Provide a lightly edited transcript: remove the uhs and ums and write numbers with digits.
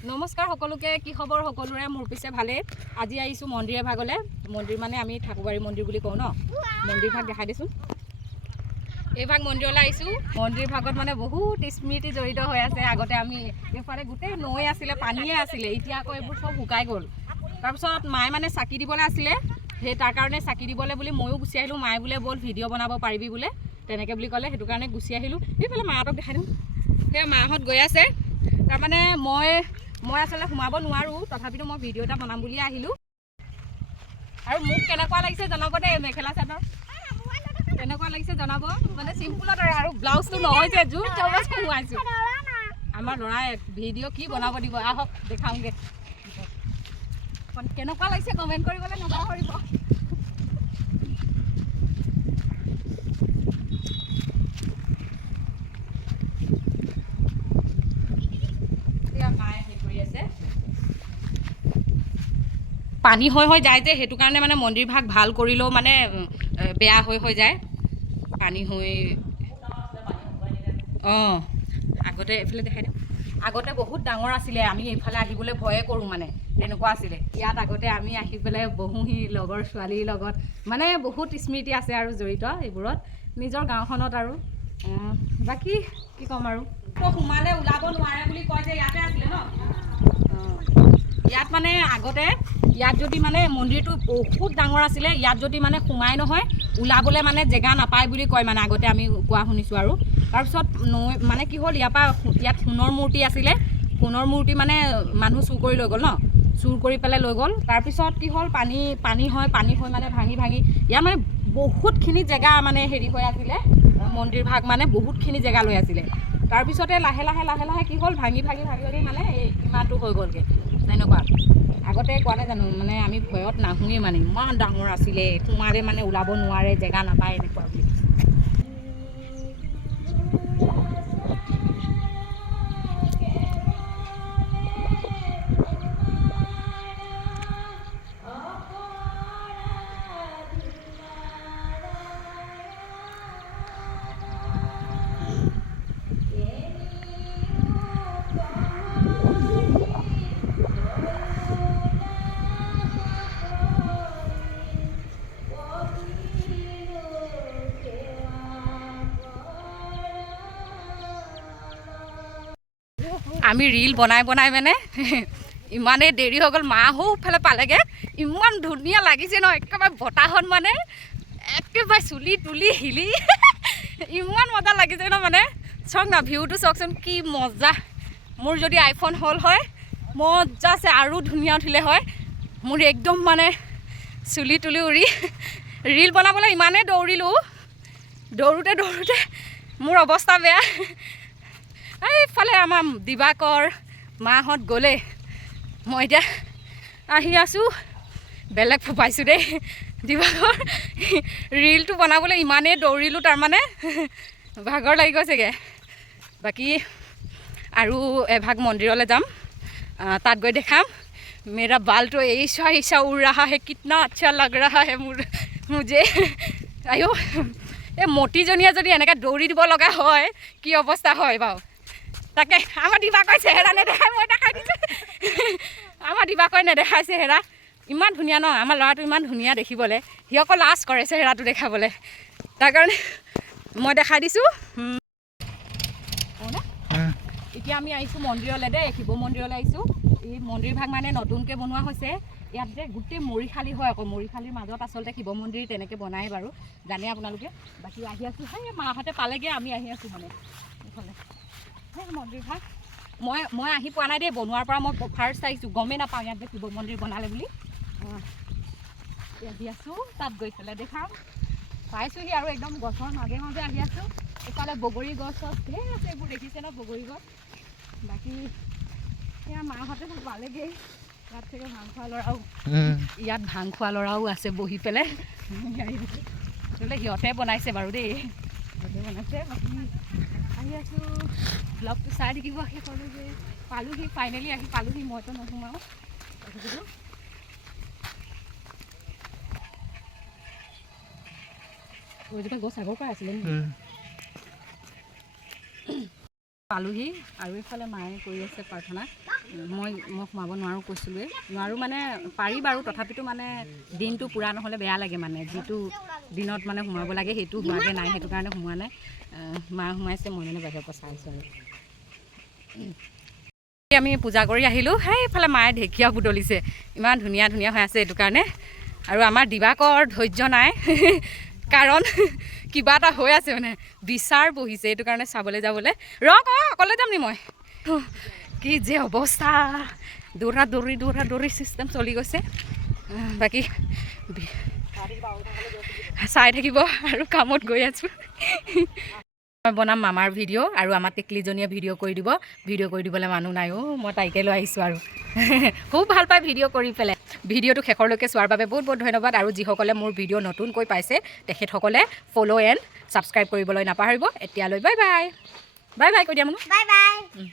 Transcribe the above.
নমস্কাৰ সকলোকে কি খবৰ সকলোৰে মোৰ পিছে ভালে আজি আহিছো মন্দিৰ ভাগলে মন্দিৰ মানে আমি ঠাকুৰবাৰী মন্দিৰ বুলি কওঁ ন মন্দিৰ ভাগ দেখাই দিছো এই ভাগ মন্দিৰলৈ আহিছো মন্দিৰ ভাগত মানে বহুত স্মৃতি জড়িত হৈ আছে আগতে আমি এফালে গোটেই নৈ আছিল পানীয়ে আছিল এতিয়া আকৌ এইবোৰ সব শুকাই গ'ল তাৰ পিছত মায়ে মানে চাকি দিবলৈ আছিল সেই তাৰ কাৰণে চাকি দিবলৈ বুলি ময়ো গুচি আহিলো মায়ে বোলে বল ভিডিঅ' বনাব পাৰিবি বোলে তেনেকৈ বুলি ক'লে সেইটো কাৰণে গুচি আহিলো এইফালে মাহঁতক দেখাই দিম সেই মাহঁত গৈ আছে তাৰমানে মই আসলে সোমাব নোৱাৰো তথাপিতো মই ভিডিঅ' এটা বনাম বুলি আহিলো আৰু মোক কেনেকুৱা লাগিছে জনাব দে মেখেলা চাদৰ কেনেকুৱা লাগিছে জনাব মানে চিম্পুলত আৰু ব্লাউজটো নহয় যে জোৰ জবৰদস্তি সোমাইছো আমাৰ ল'ৰাই ভিডিঅ' কি বনাব দিব আহক দেখাওঁগে কেনেকুৱা লাগিছে কমেণ্ট কৰিবলৈ নাপাহৰিব পানী হৈ যায় যে সেইটো কাৰণে মানে মন্দিৰ ভাগ ভাল কৰিলেও মানে বেয়া হৈ যায় পানী হৈ আগতে এইফালে দেখাই দিওঁ আগতে বহুত ডাঙৰ আছিলে আমি এইফালে আহিবলৈ ভয়ে কৰোঁ মানে তেনেকুৱা আছিলে ইয়াত আগতে আমি আহি পেলাই বহোহি লগৰ ছোৱালীৰ লগত মানে বহুত স্মৃতি আছে আৰু জড়িত এইবোৰত নিজৰ গাঁওখনত আৰু বাকী কি ক'ম আৰু সোমালে ওলাব নোৱাৰে বুলি কয় যে ইয়াতে আছিলে ন ইয়াত মানে আগতে ইয়াত যদি মানে মন্দিৰটো বহুত ডাঙৰ আছিলে ইয়াত যদি মানে সোমাই নহয় ওলাবলৈ মানে জেগা নাপায় বুলি কয় মানে আগতে আমি কোৱা শুনিছোঁ আৰু তাৰপিছত নৈ মানে কি হ'ল ইয়াৰ পৰা ইয়াত সোণৰ মূৰ্তি আছিলে সোণৰ মূৰ্তি মানে মানুহ চুৰ কৰি লৈ গ'ল ন চুৰ কৰি পেলাই লৈ গ'ল তাৰপিছত কি হ'ল পানী হয় মানে ভাঙি ইয়াত মানে বহুতখিনি জেগা মানে হেৰি হৈ আছিলে মন্দিৰ ভাগ মানে বহুতখিনি জেগা লৈ আছিলে তাৰপিছতে লাহে লাহে কি হ'ল ভাঙি মানে এই ইমানটো হৈ গ'লগৈ তেনেকুৱা আগতে কোৱা নাই জানো মানে আমি ভয়ত নাহোঁৱেই মানে ইমান ডাঙৰ আছিলে সোমালে মানে ওলাব নোৱাৰে জেগা নাপায় এনেকুৱা বুলি আমি ৰীল বনাই মানে ইমানেই দেৰি হৈ গ'ল মাহঁতো ফালে পালেগৈ ইমান ধুনীয়া লাগিছে ন একেবাৰে বতাহত মানে একেবাৰে চুলি তুলি হিলি ইমান মজা লাগিছে ন মানে চাওক না ভিউটো চাওকচোন কি মজা মোৰ যদি আইফোন হ'ল হয় মজা আছে আৰু ধুনীয়া উঠিলে হয় মোৰ একদম মানে চুলি তুলি উৰি ৰীল বনাবলৈ ইমানেই দৌৰোঁতে মোৰ অৱস্থা বেয়া এইফালে আমাৰ দিবাকৰ মাহঁত গ'লে মই এতিয়া আহি আছোঁ বেলেগ ফোপাইছোঁ দেই দিবাকৰ ৰীলটো বনাবলৈ ইমানেই দৌৰিলোঁ তাৰমানে ভাগৰ লাগি গৈছেগৈ বাকী আৰু এভাগ মন্দিৰলৈ যাম তাত গৈ দেখাম মেৰা বালটো ऐसा उड़ रहा है कितना अच्छा लग रहा है मुझे আয়ো এই মতিজনীয়ে যদি এনেকৈ দৌৰি দিব লগা হয় কি অৱস্থা হয় বাৰু তাকে আমাৰ দিবাকৈ চেহেৰা নেদেখাই মই দেখাই দিছোঁ আমাৰ দিবাকৈ নেদেখাই চেহেৰা ইমান ধুনীয়া ন আমাৰ ল'ৰাটো ইমান ধুনীয়া দেখিবলৈ সি আকৌ লাজ কৰে চেহেৰাটো দেখাবলৈ তাৰ কাৰণে মই দেখাই দিছোঁ এতিয়া আমি আহিছোঁ মন্দিৰলৈ দেই শিৱ মন্দিৰলৈ আহিছোঁ এই মন্দিৰ ভাগ মানে নতুনকৈ বনোৱা হৈছে ইয়াত যে গোটেই মৰিশালি হয় আকৌ মৰিশালিৰ মাজত আচলতে শিৱ মন্দিৰ তেনেকৈ বনাই বাৰু জানে আপোনালোকে বাকী আহি আছোঁ সেই মাহঁতে পালেগৈ আমি আহি আছোঁ মানে এইফালে সেই মন্দিৰ ভাগ মই আহি পোৱা নাই দেই বনোৱাৰ পৰা মই ফাৰ্ষ্ট আহিছোঁ গমেই নাপাওঁ ইয়াত যে শিৱ মন্দিৰ বনালে বুলি আহি আছোঁ তাত গৈ পেলাই দেখাম পাইছোঁহি আৰু একদম গছৰ মাজে আহি আছোঁ এইফালে বগৰী গছ ধেৰ আছে এইবোৰ দেখিছে ন বগৰী গছ বাকী এয়া মাহঁতে পালেগৈ ইয়াত থেকে ভাং খোৱা ল'ৰাও আছে বহি পেলাই সিহঁতে বনাইছে বাৰু দেই সিহঁতে বনাইছে বাকী আহি আছোঁ ব্লগটো চাই থাকিব সেই ক'লোঁ যে পালোঁহি ফাইনেলি আহি পালোঁহি মইতো নোসোমাওঁ তথাপিতো গছ আগৰ পৰা আছিলে পালোহি আৰু এইফালে মায়ে কৰি আছে প্ৰাৰ্থনা মই সোমাব নোৱাৰোঁ কৈছিলোঁৱে, নোৱাৰোঁ মানে পাৰি বাৰু, তথাপিতো মানে দিনটো পূৰা নহ'লে বেয়া লাগে মানে, যিটো দিনত মানে সোমাব লাগে সেইটো হোৱাকৈ নাই, সেইটো কাৰণে সোমোৱা নাই। মা সোমাইছে, মই মানে বাহিৰৰ পৰা চাই আছোঁ আৰু। আমি পূজা কৰি আহিলোঁ, সেইফালে মায়ে ঢেকীয়া বুটলিছে, ইমান ধুনীয়া ধুনীয়া হৈ আছে এইটো কাৰণে। আৰু আমাৰ দিবাকৰ ধৈৰ্য নাই, কাৰণ কিবা এটা হৈ আছে মানে, বিচাৰ বহিছে, এইটো কাৰণে চাবলৈ যাবলৈ। অকলে যাম নি মই? কি যে অৱস্থা, দৌৰা দৌৰি চিষ্টেম চলি গৈছে। বাকী চাই থাকিব আৰু কামত গৈ আছোঁ। মই বনাম মামাৰ ভিডিঅ' আৰু আমাৰ টেকলিজনীয়ে ভিডিঅ' কৰি দিব, ভিডিঅ' কৰি দিবলৈ মানুহ নাই অ', মই তাইকে লৈ আহিছোঁ আৰু। খুব ভাল পায় ভিডিঅ' কৰি পেলাই। ভিডিঅ'টো শেষৰলৈকে চোৱাৰ বাবে বহুত বহুত ধন্যবাদ। আৰু যিসকলে মোৰ ভিডিঅ' নতুনকৈ পাইছে তেখেতসকলে ফ'ল' এণ্ড ছাবস্ক্ৰাইব কৰিবলৈ নাপাহৰিব। এতিয়ালৈ বাই বাই কৈ দিয়া মানুহ, বাই বাই।